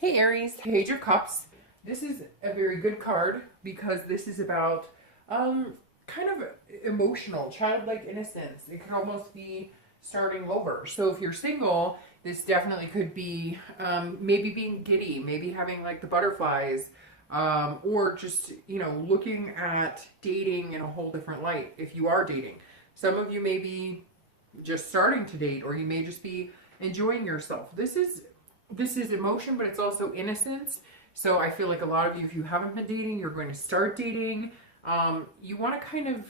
Hey Aries, Page of Cups. This is a very good card because this is about kind of emotional, childlike innocence. It could almost be starting over. So if you're single, this definitely could be maybe being giddy, maybe having like the butterflies, or just, looking at dating in a whole different light if you are dating. Some of you may be just starting to date, or you may just be enjoying yourself. This is emotion, but it's also innocence. So I feel like a lot of you, if you haven't been dating, you're going to start dating. You want to kind of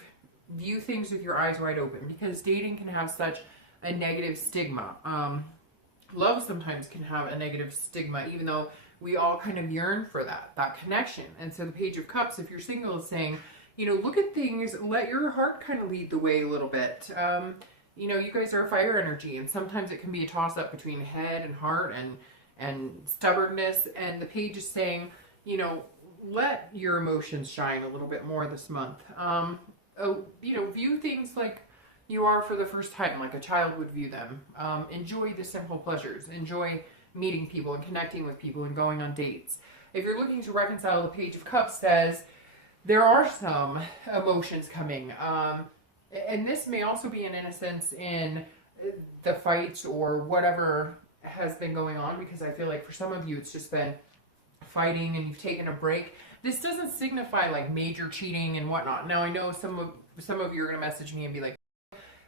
view things with your eyes wide open because dating can have such a negative stigma. Love sometimes can have a negative stigma, even though we all kind of yearn for that connection. And so the Page of Cups, if you're single, is saying, look at things, let your heart kind of lead the way a little bit. You guys are fire energy, and sometimes it can be a toss-up between head and heart and stubbornness. And the page is saying, let your emotions shine a little bit more this month. View things like you are for the first time, like a child would view them. Enjoy the simple pleasures. Enjoy meeting people and connecting with people and going on dates. If you're looking to reconcile, the Page of Cups says there are some emotions coming. And this may also be an innocence in the fights or whatever has been going on, because I feel like for some of you it's just been fighting and you've taken a break. This doesn't signify like major cheating and whatnot. Now I know some of you are going to message me and be like,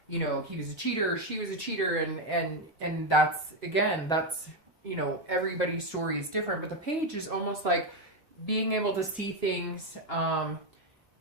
he was a cheater, she was a cheater, and that's, again, that's, everybody's story is different. But the page is almost like being able to see things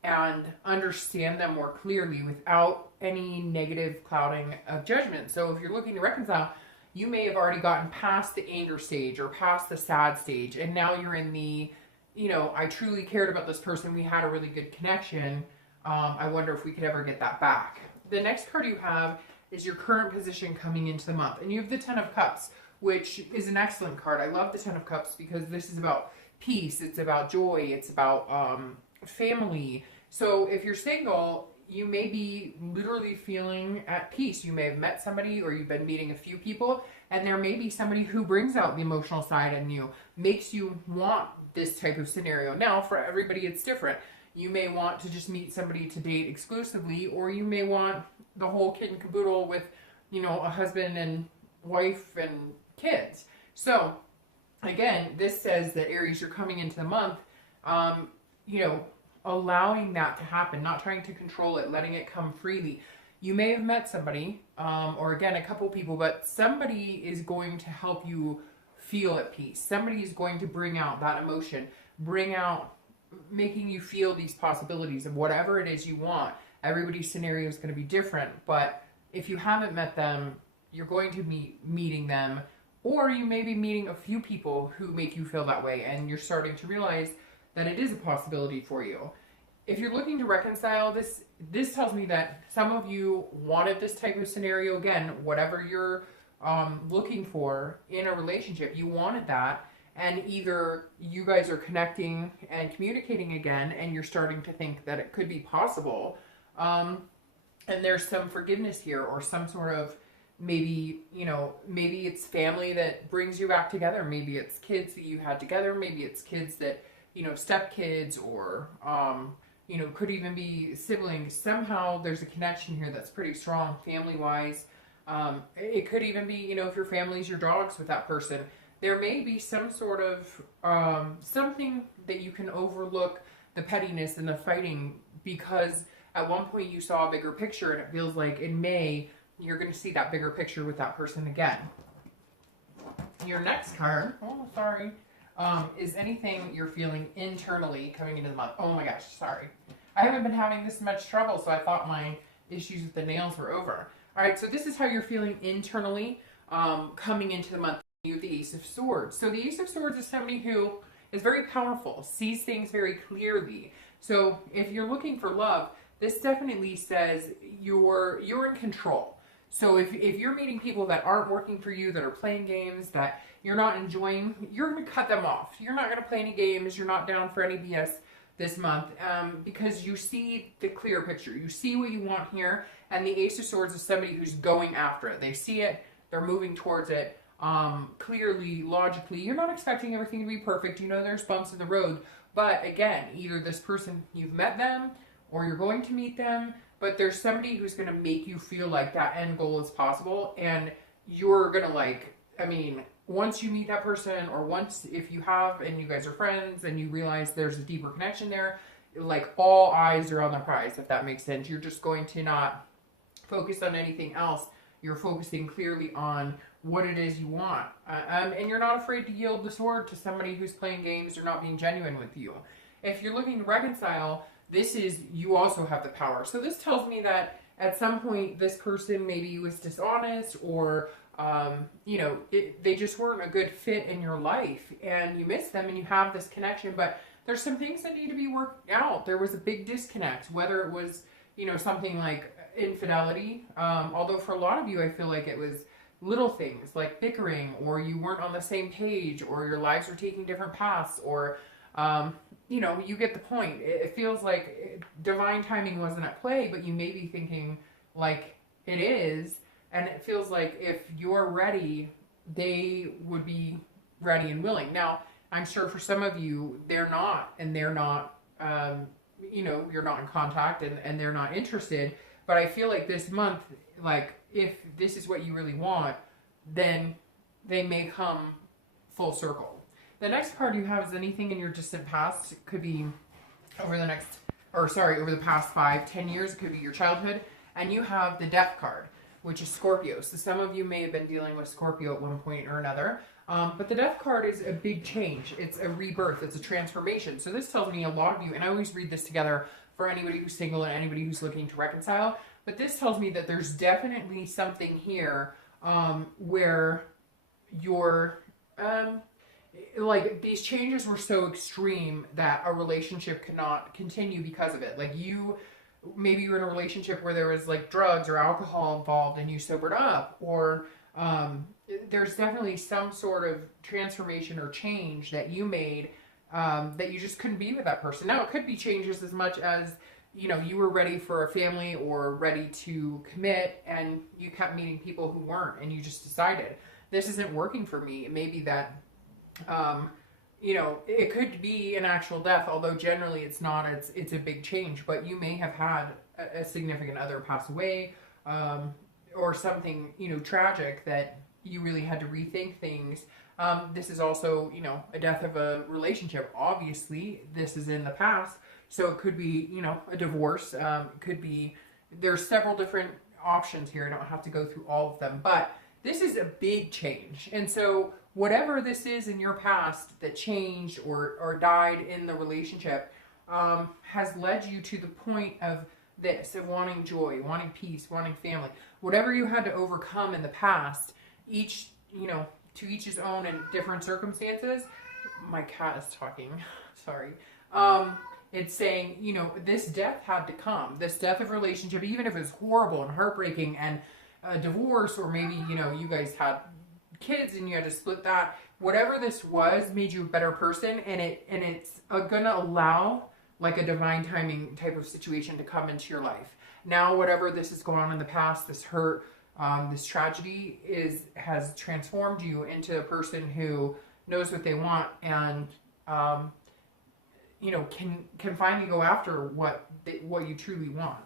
and understand them more clearly without any negative clouding of judgment. So if you're looking to reconcile, you may have already gotten past the anger stage or past the sad stage, and now you're in the, I truly cared about this person, we had a really good connection, I wonder if we could ever get that back. The next card you have is your current position coming into the month, and you have the Ten of Cups, which is an excellent card. I love the Ten of Cups because this is about peace, it's about joy, it's about family. So if you're single, you may be literally feeling at peace. You may have met somebody, or you've been meeting a few people, and there may be somebody who brings out the emotional side in you, makes you want this type of scenario. Now, for everybody, it's different. You may want to just meet somebody to date exclusively, or you may want the whole kit and caboodle with, a husband and wife and kids. So again, this says that Aries, you're coming into the month, allowing that to happen, not trying to control it, letting it come freely. You may have met somebody, or again, a couple people, but somebody is going to help you feel at peace. Somebody is going to bring out that emotion, making you feel these possibilities of whatever it is you want. Everybody's scenario is going to be different, but if you haven't met them, you're going to be meeting them, or you may be meeting a few people who make you feel that way, and you're starting to realize that it is a possibility for you. If you're looking to reconcile, this tells me that some of you wanted this type of scenario. Again, whatever you're looking for in a relationship, you wanted that, and either you guys are connecting and communicating again, and you're starting to think that it could be possible, and there's some forgiveness here, or some sort of maybe it's family that brings you back together. Maybe it's kids that you had together. Maybe it's kids that, stepkids, or, could even be siblings. Somehow there's a connection here that's pretty strong family-wise. It could even be, if your family's your dogs with that person. There may be some sort of something that you can overlook the pettiness and the fighting, because at one point you saw a bigger picture, and it feels like in May you're going to see that bigger picture with that person again. Your next card, is anything you're feeling internally coming into the month. Oh my gosh, sorry. I haven't been having this much trouble, so I thought my issues with the nails were over. All right, so this is how you're feeling internally coming into the month. You have the Ace of Swords. So the Ace of Swords is somebody who is very powerful, sees things very clearly. So if you're looking for love, this definitely says you're in control. So if you're meeting people that aren't working for you, that are playing games that you're not enjoying, you're going to cut them off. You're not going to play any games. You're not down for any BS this month, because you see the clear picture. You see what you want here, and the Ace of Swords is somebody who's going after it. They see it, they're moving towards it. clearly, logically. You're not expecting everything to be perfect. You know there's bumps in the road. But again, either this person, you've met them, or you're going to meet them, but there's somebody who's going to make you feel like that end goal is possible, and you're going to like, I mean, once you meet that person, or once, if you have, and you guys are friends, and you realize there's a deeper connection there, like all eyes are on the prize, if that makes sense. You're just going to not focus on anything else. You're focusing clearly on what it is you want. And you're not afraid to yield the sword to somebody who's playing games or not being genuine with you. If you're looking to reconcile, this is, you also have the power. So this tells me that at some point this person maybe was dishonest, or you know, they just weren't a good fit in your life, and you miss them and you have this connection, but there's some things that need to be worked out. There was a big disconnect, whether it was, you know, something like infidelity, although for a lot of you I feel like it was little things like bickering, or you weren't on the same page, or your lives were taking different paths, or you know, you get the point. It feels like divine timing wasn't at play, but you may be thinking like it is, and it feels like if you're ready, they would be ready and willing. Now, I'm sure for some of you, they're not, and they're not, you know, you're not in contact, and they're not interested. But I feel like this month, like, if this is what you really want, then they may come full circle. The next card you have is anything in your distant past. It could be over the next, or sorry, over the past 5-10 years. It could be your childhood. And you have the Death card, which is Scorpio. So some of you may have been dealing with Scorpio at one point or another. But the Death card is a big change. It's a rebirth. It's a transformation. So this tells me a lot of you, and I always read this together for anybody who's single and anybody who's looking to reconcile. But this tells me that there's definitely something here where you're, like, these changes were so extreme that a relationship cannot continue because of it. Like, you, maybe you're in a relationship where there was like drugs or alcohol involved and you sobered up, or there's definitely some sort of transformation or change that you made that you just couldn't be with that person. Now, it could be changes as much as, you know, you were ready for a family or ready to commit, and you kept meeting people who weren't, and you just decided, this isn't working for me. It may be that, you know, it could be an actual death, although generally it's not. It's a big change, but you may have had a significant other pass away, or something, you know, tragic that you really had to rethink things. This is also, you know, a death of a relationship. Obviously, this is in the past. So it could be, you know, a divorce. It could be, there's several different options here. I don't have to go through all of them, but this is a big change. And so whatever this is in your past that changed or died in the relationship has led you to the point of this, of wanting joy, wanting peace, wanting family. Whatever you had to overcome in the past, each, you know, to each his own in different circumstances. My cat is talking. Sorry. It's saying, you know, this death had to come. This death of relationship, even if it's horrible and heartbreaking, and a divorce, or maybe, you know, you guys had kids and you had to split that. Whatever this was made you a better person, and it's gonna allow like a divine timing type of situation to come into your life. Now, whatever this has gone on in the past, this hurt, this tragedy has transformed you into a person who knows what they want, and you know, can finally go after what you truly want.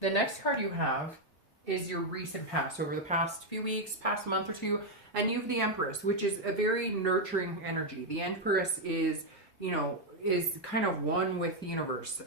The next card you have is your recent past, over the past few weeks, past month or two, and you have the Empress, which is a very nurturing energy. The Empress is, you know, is kind of one with the universe.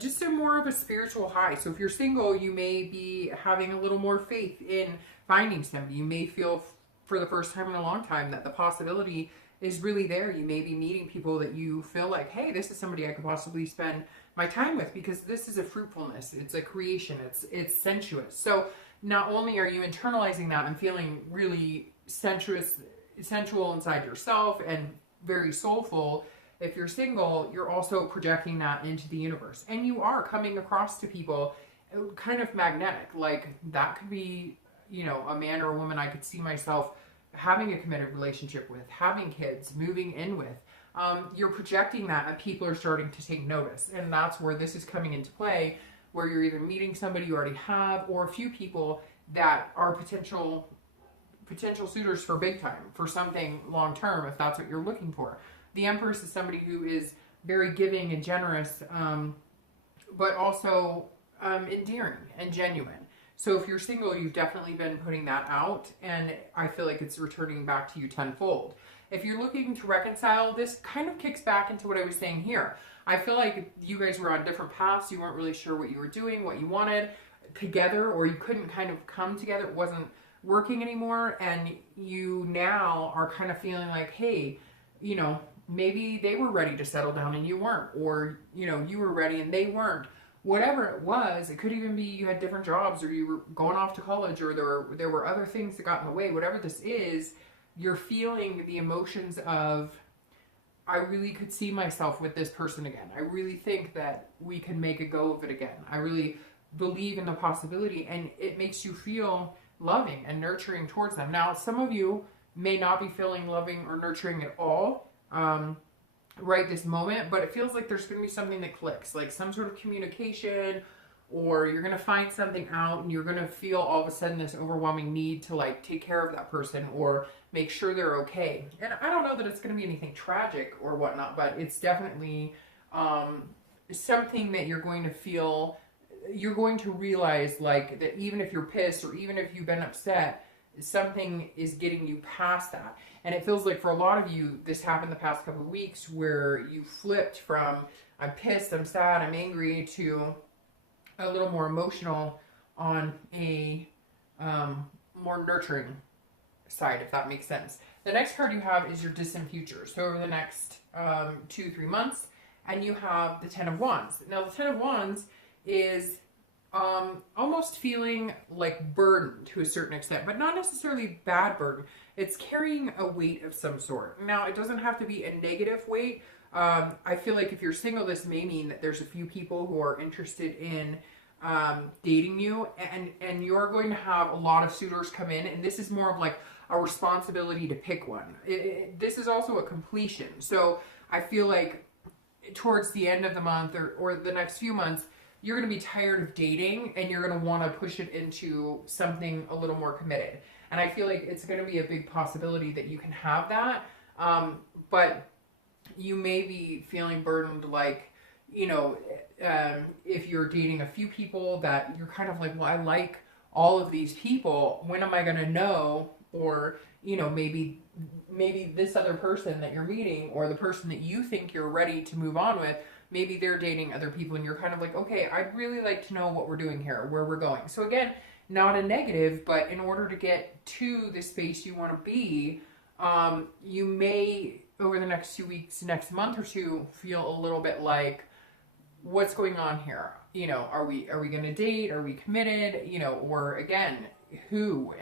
Just a more of a spiritual high. So if you're single, you may be having a little more faith in finding somebody. You may feel for the first time in a long time that the possibility is really there. You may be meeting people that you feel like, hey, this is somebody I could possibly spend my time with, because this is a fruitfulness, it's a creation, it's sensuous. So not only are you internalizing that and feeling really sensual inside yourself and very soulful, if you're single, you're also projecting that into the universe. And you are coming across to people kind of magnetic. Like, that could be, you know, a man or a woman I could see myself having a committed relationship with, having kids, moving in with. You're projecting that, and people are starting to take notice. And that's where this is coming into play, where you're either meeting somebody you already have, or a few people that are potential potential suitors for big time, for something long term, if that's what you're looking for. The Empress is somebody who is very giving and generous, but also endearing and genuine. So if you're single, you've definitely been putting that out, and I feel like it's returning back to you tenfold. If you're looking to reconcile, this kind of kicks back into what I was saying here. I feel like you guys were on different paths. You weren't really sure what you were doing, what you wanted together, or you couldn't kind of come together. It wasn't working anymore, and you now are kind of feeling like, hey, you know, maybe they were ready to settle down and you weren't, or, you know, you were ready and they weren't. Whatever it was, it could even be you had different jobs, or you were going off to college, or there were other things that got in the way. Whatever this is, you're feeling the emotions of, I really could see myself with this person again. I really think that we can make a go of it again. I really believe in the possibility, and it makes you feel loving and nurturing towards them. Now, some of you may not be feeling loving or nurturing at all right this moment, but it feels like there's going to be something that clicks, like some sort of communication, or you're going to find something out and you're going to feel all of a sudden this overwhelming need to like take care of that person or make sure they're okay. And I don't know that it's going to be anything tragic or whatnot, but it's definitely something that you're going to feel, you're going to realize like that even if you're pissed or even if you've been upset, something is getting you past that. And it feels like for a lot of you, this happened the past couple of weeks where you flipped from I'm pissed, I'm sad, I'm angry to a little more emotional on a more nurturing side, if that makes sense. The next card you have is your distant future. So over the next 2-3 months, and you have the Ten of Wands. Now the Ten of Wands is almost feeling like burden to a certain extent, but not necessarily bad burden. It's carrying a weight of some sort. Now, it doesn't have to be a negative weight. I feel like if you're single, this may mean that there's a few people who are interested in dating you, and you're going to have a lot of suitors come in, and this is more of like a responsibility to pick one. This is also a completion. So I feel like towards the end of the month or the next few months, you're going to be tired of dating and you're going to want to push it into something a little more committed. And I feel like it's going to be a big possibility that you can have that. But you may be feeling burdened, like, you know, if you're dating a few people that you're kind of like, well, I like all of these people. When am I going to know? Or, you know, maybe this other person that you're meeting, or the person that you think you're ready to move on with, maybe they're dating other people and you're kind of like, okay, I'd really like to know what we're doing here, where we're going. So again, not a negative, but in order to get to the space you want to be, you may, over the next 2 weeks, next month or two, feel a little bit like, what's going on here? You know, are we going to date? Are we committed? You know, or again, who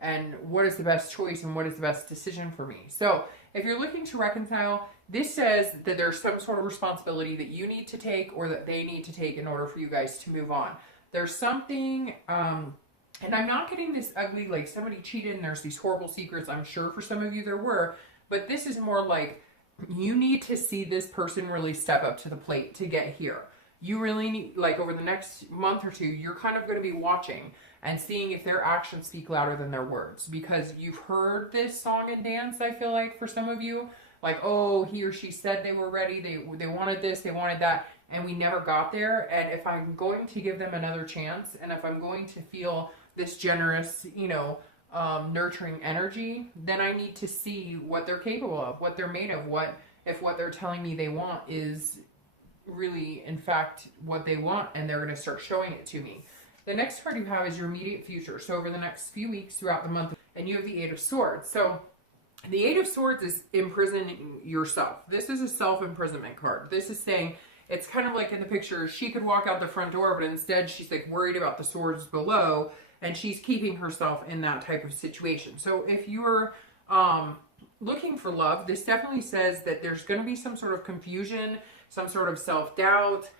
and what is the best choice and what is the best decision for me? So if you're looking to reconcile, this says that there's some sort of responsibility that you need to take or that they need to take in order for you guys to move on. There's something, and I'm not getting this ugly, like somebody cheated and there's these horrible secrets. I'm sure for some of you there were, but this is more like you need to see this person really step up to the plate to get here. You really need, like over the next month or two, you're kind of going to be watching and seeing if their actions speak louder than their words, because you've heard this song and dance, I feel like, for some of you, like, oh, he or she said they were ready, they wanted this, they wanted that, and we never got there. And if I'm going to give them another chance, and if I'm going to feel this generous, you know, nurturing energy, then I need to see what they're capable of, what they're made of, if what they're telling me they want is really, in fact, what they want, and they're going to start showing it to me. The next card you have is your immediate future. So over the next few weeks throughout the month, and you have the Eight of Swords. So the Eight of Swords is imprisoning yourself. This is a self-imprisonment card. This is saying, it's kind of like in the picture, she could walk out the front door, but instead she's like worried about the swords below, and she's keeping herself in that type of situation. So if you're looking for love, this definitely says that there's going to be some sort of confusion, some sort of self-doubt.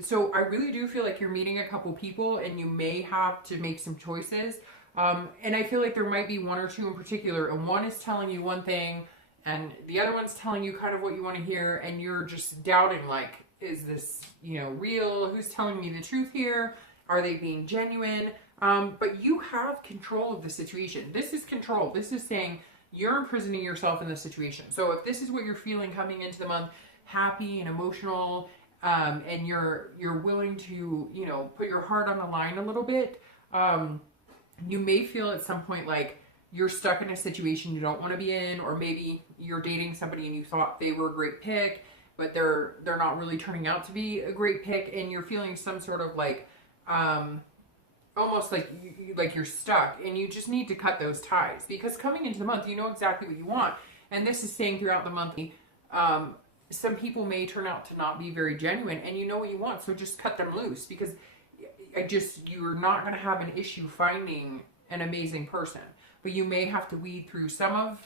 So I really do feel like you're meeting a couple people and you may have to make some choices. And I feel like there might be one or two in particular, and one is telling you one thing and the other one's telling you kind of what you want to hear, and you're just doubting, like, is this, you know, real? Who's telling me the truth here? Are they being genuine? But you have control of the situation. This is control. This is saying you're imprisoning yourself in the situation. So if this is what you're feeling coming into the month, happy and emotional, and you're willing to, you know, put your heart on the line a little bit, you may feel at some point like you're stuck in a situation you don't want to be in, or maybe you're dating somebody and you thought they were a great pick, but they're not really turning out to be a great pick, and you're feeling some sort of like almost like you're stuck, and you just need to cut those ties, because coming into the month you know exactly what you want. And this is saying throughout the month, some people may turn out to not be very genuine, and you know what you want, so just cut them loose, because you're not going to have an issue finding an amazing person, but you may have to weed through some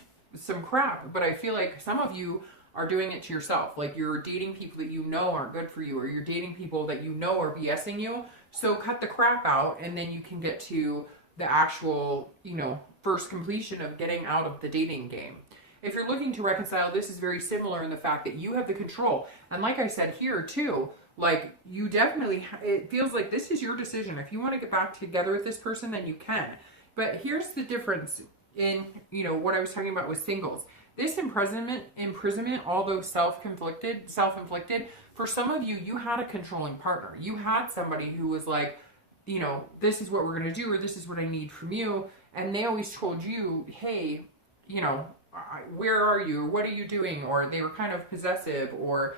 crap. But I feel like some of you are doing it to yourself. Like, you're dating people that you know aren't good for you, or you're dating people that you know are BSing you. So cut the crap out, and then you can get to the actual, you know, first completion of getting out of the dating game. If you're looking to reconcile, this is very similar in the fact that you have the control. And like I said here too, like, you definitely, it feels like this is your decision. If you want to get back together with this person, then you can. But here's the difference in, you know, what I was talking about with singles. This imprisonment, although self-inflicted, for some of you, you had a controlling partner. You had somebody who was like, you know, this is what we're going to do, or this is what I need from you. And they always told you, hey, you know, where are you? Or what are you doing? Or they were kind of possessive, or,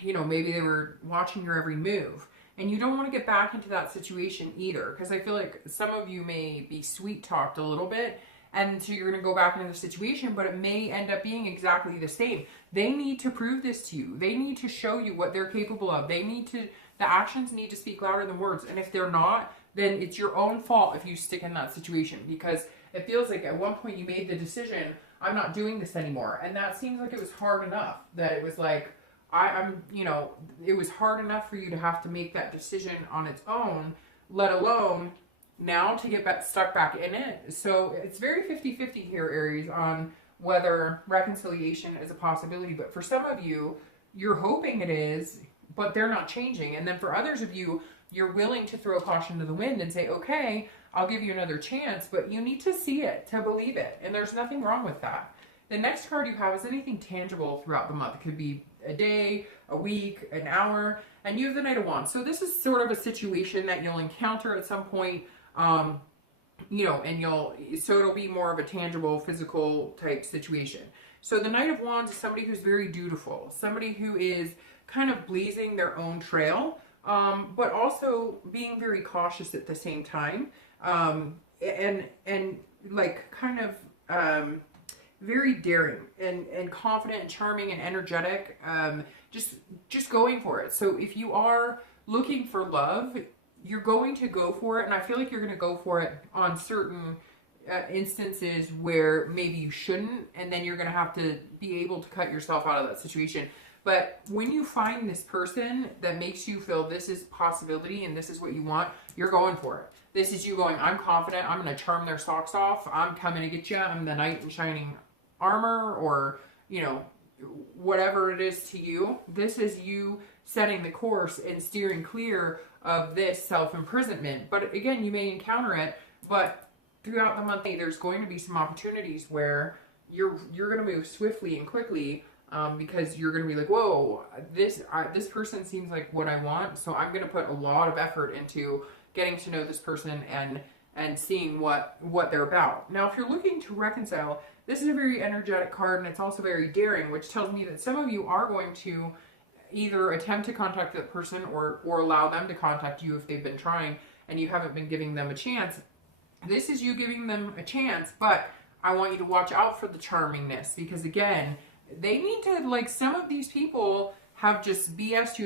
you know, maybe they were watching your every move. And you don't want to get back into that situation either, because I feel like some of you may be sweet talked a little bit, and so you're going to go back into the situation, but it may end up being exactly the same. They need to prove this to you. They need to show you what they're capable of. The actions need to speak louder than words. And if they're not, then it's your own fault if you stick in that situation, because it feels like at one point you made the decision, I'm not doing this anymore. And that seems like it was hard enough, that it was like, you know, it was hard enough for you to have to make that decision on its own, let alone now to get stuck back in it. So it's very 50-50 here, Aries, on whether reconciliation is a possibility. But for some of you, you're hoping it is, but they're not changing. And then for others of you, you're willing to throw caution to the wind and say, okay, I'll give you another chance, but you need to see it to believe it. And there's nothing wrong with that. The next card you have is anything tangible throughout the month. It could be a day, a week, an hour, and you have the Knight of Wands. So this is sort of a situation that you'll encounter at some point, you know, and so it'll be more of a tangible, physical type situation. So the Knight of Wands is somebody who's very dutiful, somebody who is kind of blazing their own trail, but also being very cautious at the same time, and like kind of very daring and confident and charming and energetic, just going for it. So if you are looking for love, you're going to go for it, and I feel like you're going to go for it on certain instances where maybe you shouldn't, and then you're going to have to be able to cut yourself out of that situation. But when you find this person that makes you feel this is possibility and this is what you want, you're going for it. This is you going, I'm confident, I'm going to charm their socks off, I'm coming to get you, I'm the knight in shining armor, or, you know, whatever it is to you. This is you setting the course and steering clear of this self-imprisonment. But again, you may encounter it, but throughout the month, there's going to be some opportunities where you're going to move swiftly and quickly, because you're going to be like, whoa, this person seems like what I want, so I'm going to put a lot of effort into getting to know this person and seeing what they're about. Now, if you're looking to reconcile, this is a very energetic card, and it's also very daring, which tells me that some of you are going to either attempt to contact that person or allow them to contact you if they've been trying and you haven't been giving them a chance. This is you giving them a chance, but I want you to watch out for the charmingness, because again, they need to, like, some of these people have just BS'd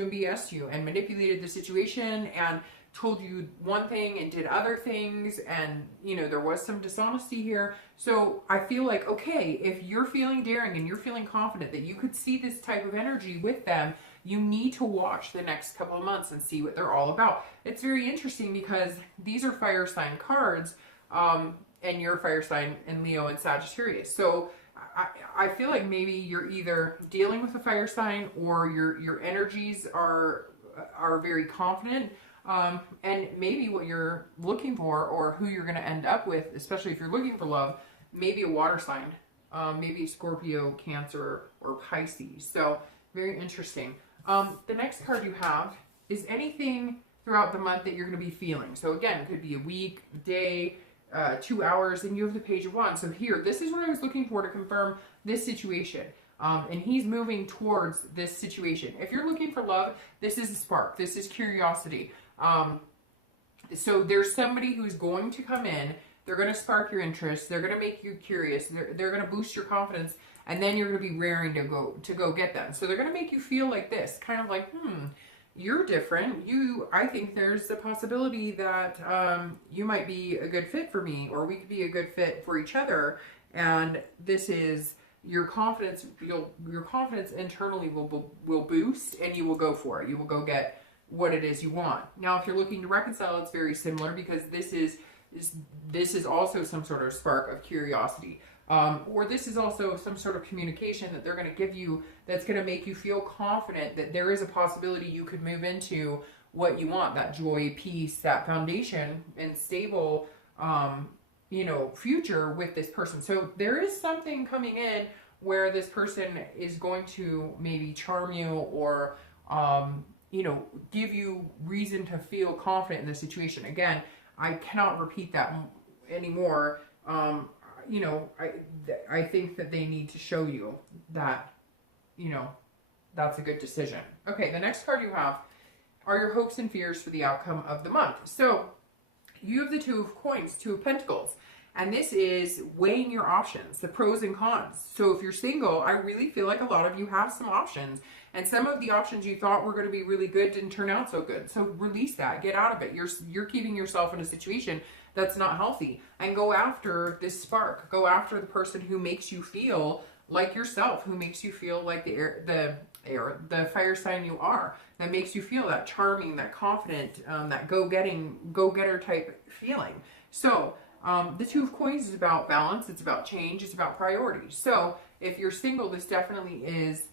you and manipulated the situation and told you one thing and did other things, and, you know, there was some dishonesty here. So I feel like, okay, if you're feeling daring and you're feeling confident that you could see this type of energy with them, you need to watch the next couple of months and see what they're all about. It's very interesting because these are fire sign cards, and you're a fire sign in Leo and Sagittarius. So I feel like maybe you're either dealing with a fire sign or your energies are very confident. And maybe what you're looking for or who you're going to end up with, especially if you're looking for love, maybe a water sign, maybe Scorpio, Cancer, or Pisces. So very interesting. The next card you have is anything throughout the month that you're going to be feeling. So again, it could be a week, day, 2 hours, and you have the Page of Wands. So here, this is what I was looking for to confirm this situation. And he's moving towards this situation. If you're looking for love, this is a spark. This is curiosity. So there's somebody who's going to come in. They're going to spark your interest. They're going to make you curious. They're going to boost your confidence. And then you're going to be raring to go get them. So they're going to make you feel like this. Kind of like, you're different. I think there's the possibility that you might be a good fit for me. Or we could be a good fit for each other. And this is your confidence. Your confidence internally will boost. And you will go for it. You will go get what it is you want. Now, if you're looking to reconcile, it's very similar because this is also some sort of spark of curiosity. Or this is also some sort of communication that they're going to give you that's going to make you feel confident that there is a possibility you could move into what you want, that joy, peace, that foundation and stable, future with this person. So there is something coming in where this person is going to maybe charm you or, give you reason to feel confident in the situation. Again, I cannot repeat that anymore. I think that they need to show you that, that's a good decision. Okay, the next card you have are your hopes and fears for the outcome of the month. So you have the Two of Coins, Two of Pentacles, and this is weighing your options, the pros and cons. So if you're single, I really feel like a lot of you have some options, and some of the options you thought were going to be really good didn't turn out so good. So release that, get out of it. You're keeping yourself in a situation that's not healthy, and go after this spark. Go after the person who makes you feel like yourself, who makes you feel like the fire sign you are, that makes you feel that charming, that confident, that go-getter type feeling. So the Two of Coins is about balance. It's about change. It's about priorities. So if you're single, this definitely is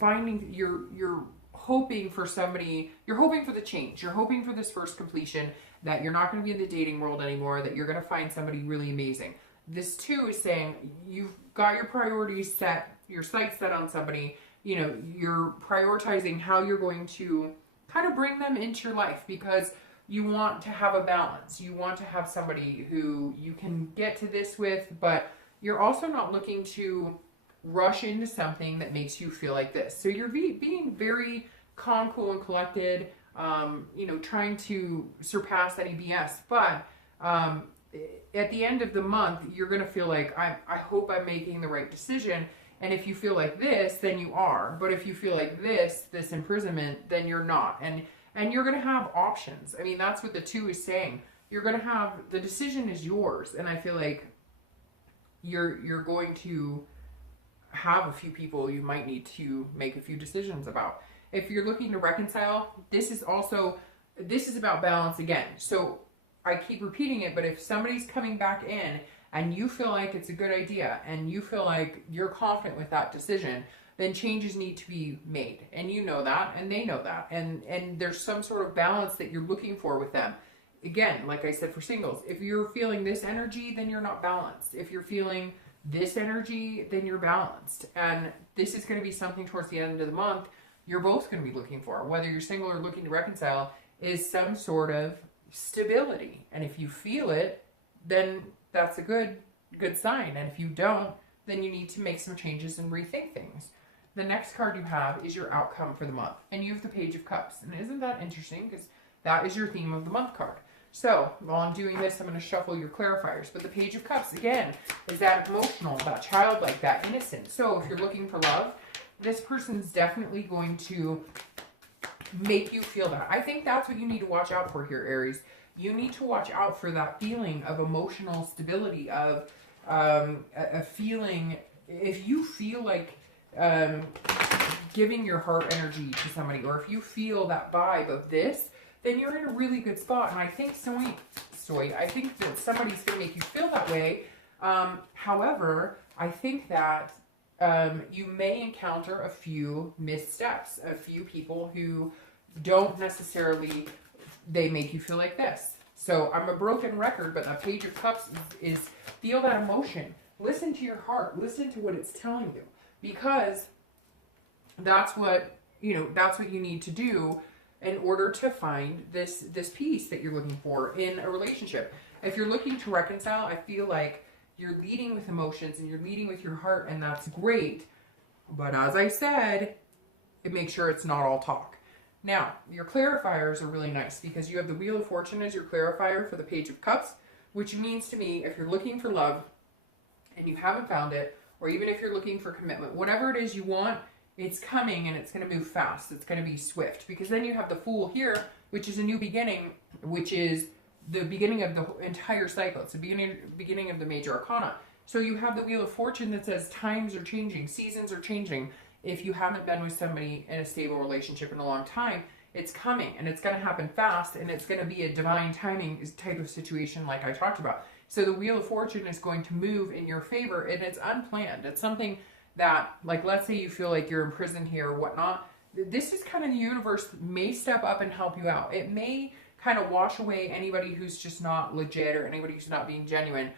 finding you're hoping for somebody. You're hoping for the change. You're hoping for this first completion, that you're not going to be in the dating world anymore, that you're going to find somebody really amazing. This too is saying you've got your priorities set, your sights set on somebody, you're prioritizing how you're going to kind of bring them into your life because you want to have a balance. You want to have somebody who you can get to this with, but you're also not looking to rush into something that makes you feel like this. So you're being very calm, cool, and collected, trying to surpass any BS. But at the end of the month, you're going to feel like, I hope I'm making the right decision. And if you feel like this, then you are. But if you feel like this imprisonment, then you're not. And you're going to have options. I mean, that's what the Two is saying. You're going to have, the decision is yours. And I feel like you're going to have a few people you might need to make a few decisions about. If you're looking to reconcile, this is about balance again. So I keep repeating it, but if somebody's coming back in and you feel like it's a good idea and you feel like you're confident with that decision, then changes need to be made. And you know that, and they know that. And there's some sort of balance that you're looking for with them. Again, like I said, for singles, if you're feeling this energy, then you're not balanced. If you're feeling this energy, then you're balanced. And this is going to be something towards the end of the month you're both going to be looking for, whether you're single or looking to reconcile, is some sort of stability. And if you feel it, then that's a good sign. And if you don't, then you need to make some changes and rethink things. The next card you have is your outcome for the month. And you have the Page of Cups. And isn't that interesting? Because that is your theme of the month card. So while I'm doing this, I'm going to shuffle your clarifiers. But the Page of Cups, again, is that emotional, that childlike, that innocent. So if you're looking for love, this person's definitely going to make you feel that. I think that's what you need to watch out for here, Aries. You need to watch out for that feeling of emotional stability, of a feeling, if you feel like giving your heart energy to somebody, or if you feel that vibe of this, then you're in a really good spot. And I think, I think that somebody's going to make you feel that way. However, I think that you may encounter a few missteps, a few people who don't necessarily they make you feel like this. So I'm a broken record, but the Page of Cups is feel that emotion. Listen to your heart. Listen to what it's telling you, because that's what, you know, that's what you need to do in order to find this peace that you're looking for in a relationship. If you're looking to reconcile, I feel like you're leading with emotions and you're leading with your heart, and that's great. But as I said, make sure it's not all talk. Now, your clarifiers are really nice because you have the Wheel of Fortune as your clarifier for the Page of Cups, which means to me, if you're looking for love and you haven't found it, or even if you're looking for commitment, whatever it is you want, it's coming and it's going to move fast. It's going to be swift, because then you have the Fool here, which is a new beginning, which is the beginning of the entire cycle. It's the beginning of the major arcana. So you have the Wheel of Fortune that says times are changing, seasons are changing. If you haven't been with somebody in a stable relationship in a long time, it's coming and it's going to happen fast, and it's going to be a divine timing type of situation like I talked about. So the Wheel of Fortune is going to move in your favor, and it's unplanned. It's something that, like, let's say you feel like you're imprisoned here or whatnot. This is kind of the universe may step up and help you out. It may kind of wash away anybody who's just not legit or anybody who's not being genuine.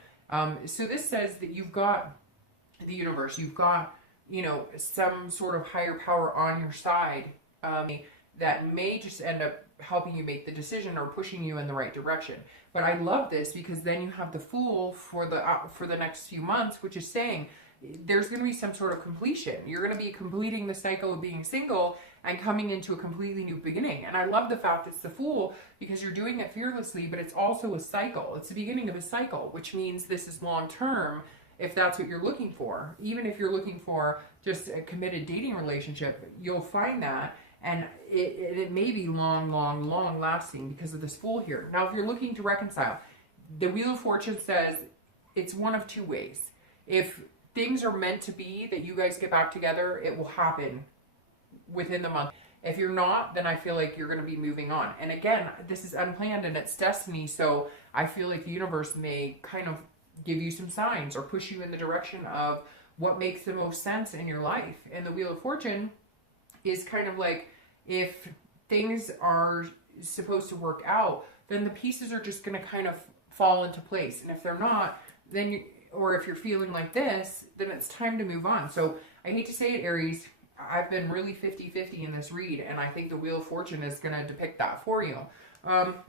So this says that you've got the universe, you've got, you know, some sort of higher power on your side that may just end up helping you make the decision or pushing you in the right direction. But I love this because then you have the Fool for the next few months, which is saying there's going to be some sort of completion. You're going to be completing the cycle of being single and coming into a completely new beginning. And I love the fact it's the Fool because you're doing it fearlessly, but it's also a cycle. It's the beginning of a cycle, which means this is long term if that's what you're looking for. Even if you're looking for just a committed dating relationship, you'll find that. And it may be long, long, long lasting because of this Fool here. Now, if you're looking to reconcile, the Wheel of Fortune says it's one of two ways. If things are meant to be, that you guys get back together, it will happen within the month. If you're not, then I feel like you're going to be moving on. And again, this is unplanned and it's destiny. So I feel like the universe may kind of give you some signs or push you in the direction of what makes the most sense in your life. And the Wheel of Fortune is kind of like, if things are supposed to work out, then the pieces are just going to kind of fall into place. And if they're not, then or if you're feeling like this, then it's time to move on. So I hate to say it, Aries, I've been really 50-50 in this read, and I think the Wheel of Fortune is going to depict that for you.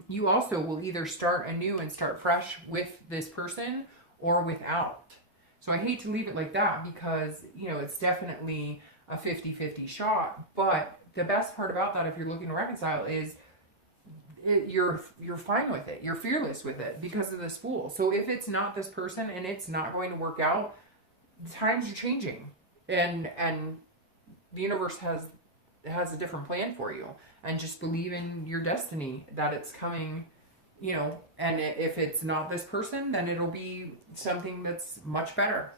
You also will either start anew and start fresh with this person or without. So I hate to leave it like that because, you know, it's definitely a 50-50 shot. But the best part about that, if you're looking to reconcile, is you're fine with it. You're fearless with it because of this Fool. So if it's not this person and it's not going to work out, the times are changing, and the universe has a different plan for you. And just believe in your destiny that it's coming, you know. And if it's not this person, then it'll be something that's much better.